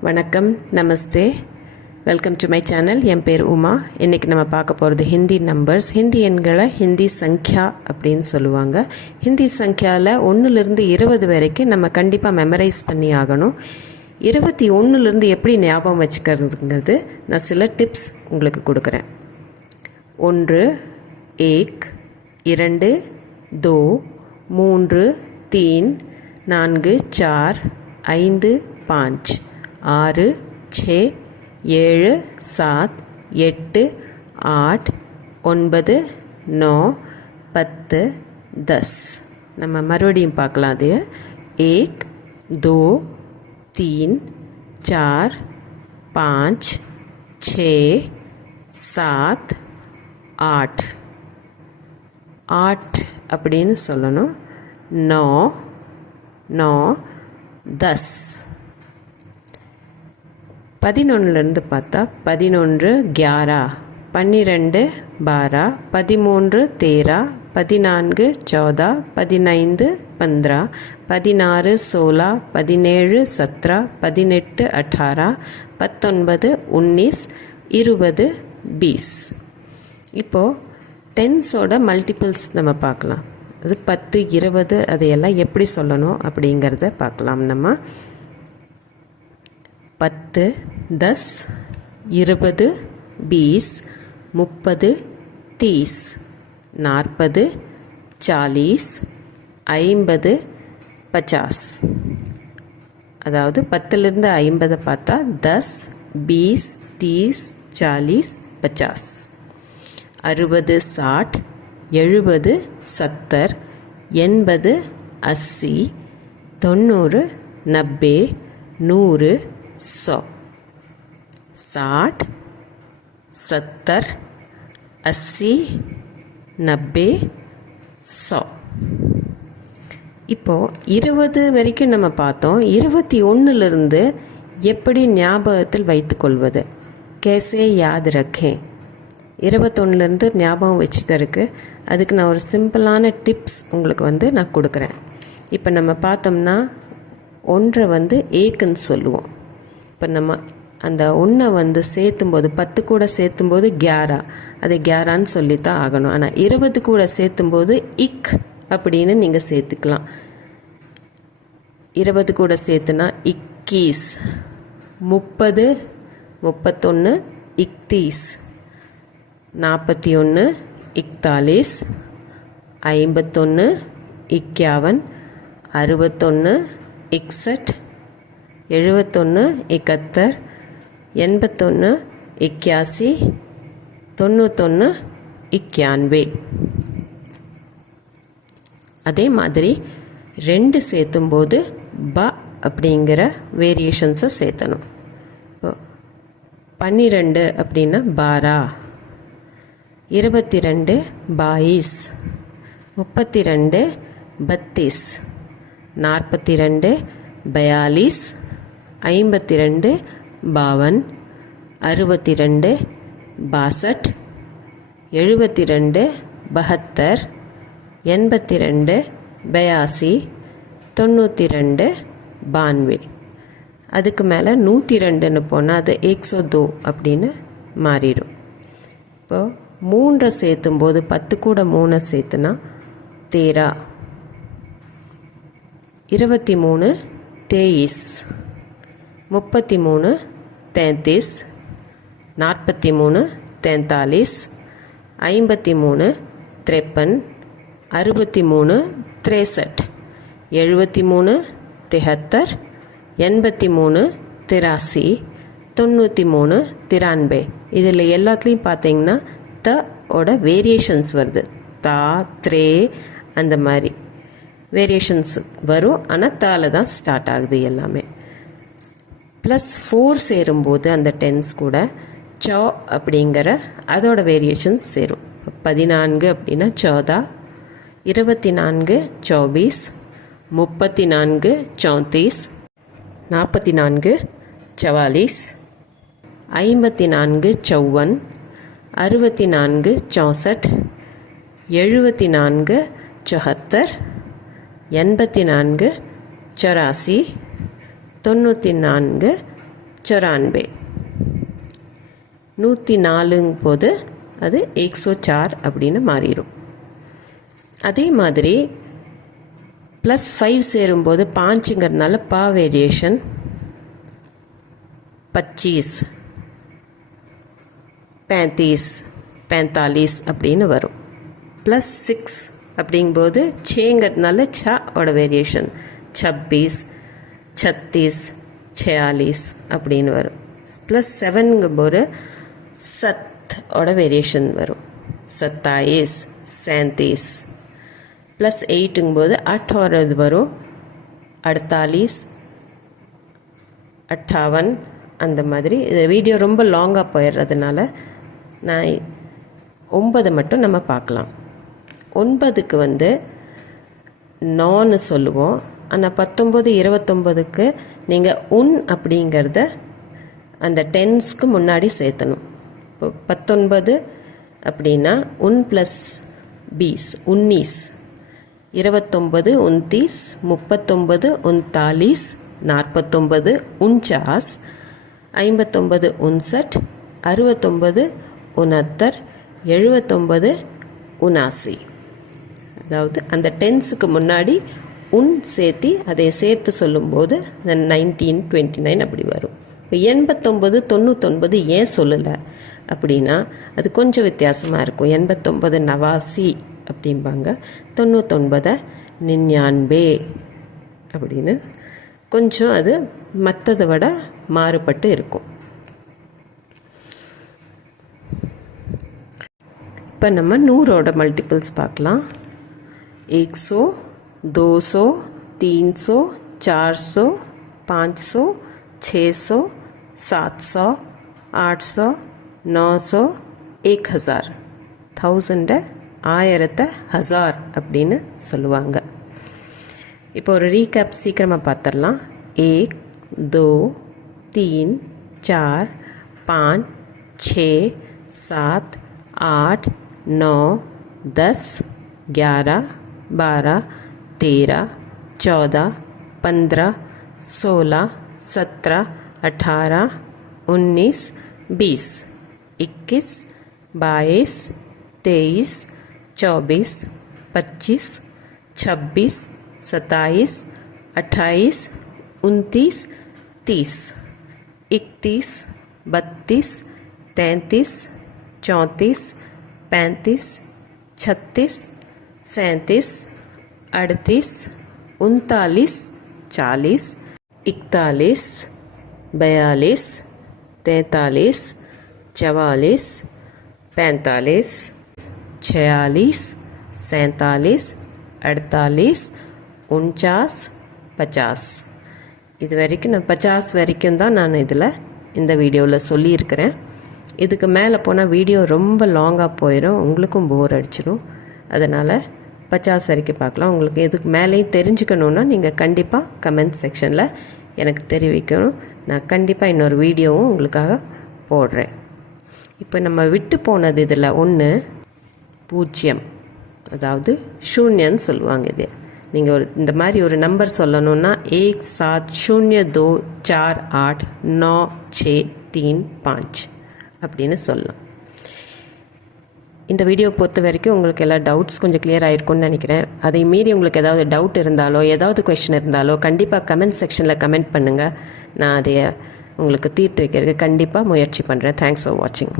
வணக்கம் namaste. Welcome to my channel என் பேர் உமா. இன்றைக்கி நம்ம பார்க்க போகிறது ஹிந்தி நம்பர்ஸ் ஹிந்தி எண்களை ஹிந்தி சங்க்யா அப்படின்னு சொல்லுவாங்க. ஹிந்தி சங்க்யாவில் ஒன்றுலேருந்து இருபது வரைக்கும் நம்ம கண்டிப்பாக மெமரைஸ் பண்ணி ஆகணும். இருபத்தி ஒன்றுலேருந்து எப்படி ஞாபகம் வச்சுக்கிறதுங்கிறது நான் சில டிப்ஸ் உங்களுக்கு கொடுக்குறேன். ஒன்று ஏக் இரண்டு தோ மூன்று தீன் நான்கு சார் ஐந்து பாஞ்ச். ஆறு छः ஏழு சாத் எட்டு ஆட் ஒன்பது நோ பத்து தஸ் நம்ம மறுபடியும் பார்க்கலாம் அது ஏக் दो तीन चार पाँच छ सात आठ ஆட் அப்படின்னு சொல்லணும் நோ நோ தஸ் பதினொன்றுலேருந்து பார்த்தா பதினொன்று கியாரா பன்னிரெண்டு பாரா பதிமூன்று தேரா பதினான்கு சௌதா பதினைந்து பந்திரா பதினாறு சோலா பதினேழு சத்ரா பதினெட்டு அட்டாரா பத்தொன்பது உன்னீஸ் இருபது பீஸ். இப்போது டென்ஸோட மல்டிபிள்ஸ் நம்ம பார்க்கலாம். அது பத்து இருபது அதையெல்லாம் எப்படி சொல்லணும் அப்படிங்கிறத பார்க்கலாம் நம்ம. பத்து தஸ் இருபது பீஸ் முப்பது தீஸ் நாற்பது சாலீஸ் ஐம்பது பச்சாஸ். அதாவது பத்துலேருந்து ஐம்பதை பார்த்தா தஸ் பீஸ் தீஸ் சாலீஸ் பச்சாஸ். அறுபது சாட் எழுபது சத்தர் எண்பது அஸ்ஸி தொண்ணூறு நப்பே நூறு सौ साठ सत्तर अस्सी நப்பே ஸோ இப்போது இருபது வரைக்கும் நம்ம பார்த்தோம் இருபத்தி ஒன்றுலேருந்து எப்படி ஞாபகத்தில் வைத்துக்கொள்வது கேசே யாது ரக்கேன் இருபத்தொன்னுலேருந்து ஞாபகம் வச்சுக்கிறதுக்கு அதுக்கு நான் ஒரு சிம்பிளான டிப்ஸ் உங்களுக்கு வந்து நான் கொடுக்குறேன் இப்போ நம்ம பார்த்தோம்னா ஒன்றை வந்து ஏக்குன்னு சொல்லுவோம் இப்போ நம்ம அந்த ஒன்றை வந்து சேர்த்தும்போது பத்து கூட சேர்த்தும்போது கியாரா. அது கியாரான்னு சொல்லித்தான் ஆகணும். ஆனால் இருபது கூட சேர்த்தும்போது இக் அப்படின்னு நீங்கள் சேர்த்துக்கலாம். இருபது கூட சேர்த்துனா இக்கீஸ். முப்பது முப்பத்தொன்று இக்தீஸ். நாற்பத்தி ஒன்று இக்தாலிஸ். ஐம்பத்தொன்று இக்யாவன். அறுபத்தொன்று இக்சட் எழுபத்தொன்று இக்கத்தர் எண்பத்தொன்று இக்யாசி தொண்ணூத்தொன்று இக்யான்வே. அதே மாதிரி ரெண்டு சேர்த்தும்போது ப அப்படிங்கிற வேரியேஷன்ஸை சேர்த்தணும். இப்போ பன்னிரெண்டு அப்படின்னா பாரா இருபத்தி ரெண்டு பாயிஸ் முப்பத்தி ரெண்டு பத்தீஸ் நாற்பத்தி ரெண்டு பயாலிஸ் ஐம்பத்தி ரெண்டு பாவன் அறுபத்தி ரெண்டு பாசட் எழுபத்தி ரெண்டு பகத்தர் எண்பத்தி ரெண்டு பயாசி தொண்ணூற்றி ரெண்டு பான்வே. அதுக்கு மேலே நூற்றி ரெண்டுன்னு போனால் அது எக்ஸோ தோ அப்படின்னு மாறிடும். இப்போது மூன்றை சேர்த்தும்போது பத்து கூட மூணை சேர்த்துனா தேரா. இருபத்தி மூணு தேயிஸ். முப்பத்தி மூணு தேத்தீஸ் நாற்பத்தி மூணு தேத்தாலிஸ் ஐம்பத்தி மூணு திரெப்பன். அறுபத்தி மூணு திரேசட். எழுபத்தி மூணு திஹத்தர். எண்பத்தி மூணு திராசி. தொண்ணூற்றி மூணு திரான்பே. இதில் எல்லாத்துலேயும் பார்த்தீங்கன்னா த ஓட வேரியேஷன்ஸ் வருது. தா த்ரே அந்த மாதிரி. வேரியேஷன்ஸ் வரும். ஆனால் தால தான் ஸ்டார்ட் ஆகுது எல்லாமே. ப்ளஸ் ஃபோர் சேரும்போது அந்த டென்ஸ் கூட ச அப்படிங்கிற அதோட வேரியேஷன்ஸ் சேரும். பதினான்கு அப்படின்னா சோதா இருபத்தி நான்கு சௌபீஸ் முப்பத்தி நான்கு சௌத்தீஸ் நாற்பத்தி நான்கு சவாலிஸ் ஐம்பத்தி நான்கு சௌவன் அறுபத்தி நான்கு சௌசட் எழுபத்தி நான்கு சஹத்தர் எண்பத்தி நான்கு சொராசி தொண்ணூற்றி நான்கு चौरानवे நூற்றி நாலுங்க போது அது எக்ஸோ சார் அப்படின்னு மாறிடும் அதே மாதிரி ப்ளஸ் ஃபைவ் சேரும்போது பாஞ்சுங்கிறதுனால பா வேரியேஷன் பச்சீஸ் பேந்தீஸ் பேந்தாலீஸ் அப்படின்னு வரும் ப்ளஸ் சிக்ஸ் அப்படிங்கும்போது சேங்கிறதுனால ச ஓட வேரியேஷன் छब्बीस சத்தீஸ் சயாலிஸ் அப்படின்னு வரும். ப்ளஸ் செவனுங்கும்போது சத்தோட வேரியேஷன் வரும். சத்தாயிஸ் சேந்தீஸ். ப்ளஸ் எயிட்டுங்கும்போது அட்டோரது வரும். அடத்தாலிஸ் அட்டாவன் அந்த மாதிரி. இது வீடியோ ரொம்ப லாங்காக போயிடுறதுனால நான் ஒன்பது மட்டும் நம்ம பார்க்கலாம். ஒன்பதுக்கு வந்து நான்னு சொல்லுவோம். ஆனால் பத்தொம்பது இருபத்தொம்பதுக்கு நீங்கள் உன் அப்படிங்கிறத அந்த டென்ஸ்க்கு முன்னாடி சேர்த்தணும். இப்போ பத்தொன்பது அப்படின்னா உன் ப்ளஸ் பீஸ் உன்னீஸ் இருபத்தொம்பது உன்தீஸ் முப்பத்தொம்பது உன்தாலீஸ் நாற்பத்தொம்பது உன்சாஸ் ஐம்பத்தொம்பது உன்சட் அறுபத்தொம்பது உனத்தர் எழுபத்தொம்பது உனாசி அதாவது அந்த டென்ஸுக்கு முன்னாடி உன் சேர்த்தி அதை சேர்த்து சொல்லும்போது நைன்டீன் டுவெண்ட்டி நைன் அப்படி வரும். இப்போ எண்பத்தொம்பது தொண்ணூத்தொன்பது ஏன் சொல்லலை? அப்படின்னா அது கொஞ்சம் வித்தியாசமாக இருக்கும். எண்பத்தொம்பது நவாசி அப்படிம்பாங்க. தொண்ணூத்தொன்பதை நின்யான்பே அப்படின்னு கொஞ்சம் அது மற்றதை விட மாறுபட்டு இருக்கும். இப்போ நம்ம நூறோட மல்டிபிள்ஸ் பார்க்கலாம். எக்ஸோ दो सौ तीन सौ चार सौ पाँच सौ छः सौ सात सौ आठ सौ नौ सौ एक हज़ार தௌசண்டை ஆயிரத்தை ஹசார் அப்படின்னு சொல்லுவாங்க இப்போ ஒரு ரீகேப் சீக்கிரமாக பார்த்துடலாம் एक दो तीन चार पाँच छः सात आठ नौ दस ग्यारह बारह तेरह, चौदह, पंद्रह, सोलह, सत्रह, अठारह, उन्नीस, बीस, इक्कीस, बाईस, तेईस, चौबीस, पच्चीस, छब्बीस, सत्ताईस, अट्ठाईस, उनतीस, तीस, इकतीस, बत्तीस, तैंतीस, चौंतीस, पैंतीस, छत्तीस, सैंतीस अड़तीस उनतालीस चालीस इकतालीस बयालीस तैंतालीस चवालीस पैंतालीस छियालीस सैंतालीस अड़तालीस उनचास பச்சாஸ் இது வரைக்கும் நான் பச்சாஸ் வரைக்கும் தான் நான் இதில் இந்த வீடியோவில் சொல்லியிருக்கிறேன் இதுக்கு மேலே போனால் வீடியோ ரொம்ப லாங்காக போயிடும் உங்களுக்கும் போர் அடிச்சிடும் அதனால் பச்சாஸ் வரைக்கும் பார்க்கலாம். உங்களுக்கு எதுக்கு மேலேயும் தெரிஞ்சுக்கணுன்னா நீங்கள் கண்டிப்பாக கமெண்ட் செக்ஷனில் எனக்கு தெரிவிக்கணும். நான் கண்டிப்பாக இன்னொரு வீடியோவும் உங்களுக்காக போடுறேன். இப்போ நம்ம விட்டு போனது இதில் ஒன்று பூஜ்ஜியம் அதாவது சூன்யன்னு சொல்லுவாங்க இது. நீங்கள் ஒரு இந்த மாதிரி ஒரு நம்பர் சொல்லணும்னா ஏக் சாத் शून्य தோ சார் ஆட் நோ சே தீன் पाँच அப்படின்னு சொல்லலாம். இந்த வீடியோ பொறுத்த வரைக்கும் உங்களுக்கு எல்லா டவுட்ஸ் கொஞ்சம் கிளியர் ஆயிருக்கும்னு நினைக்கிறேன். அதை மீறி உங்களுக்கு ஏதாவது டவுட் இருந்தாலோ ஏதாவது கொஷின் இருந்தாலோ கண்டிப்பாக கமெண்ட் செக்ஷனில் கமெண்ட் பண்ணுங்கள் நான் அதை உங்களுக்கு தீர்த்து வைக்கிறதுக்கு கண்டிப்பாக முயற்சி பண்ணுறேன் தேங்க்ஸ் ஃபார் வாட்சிங்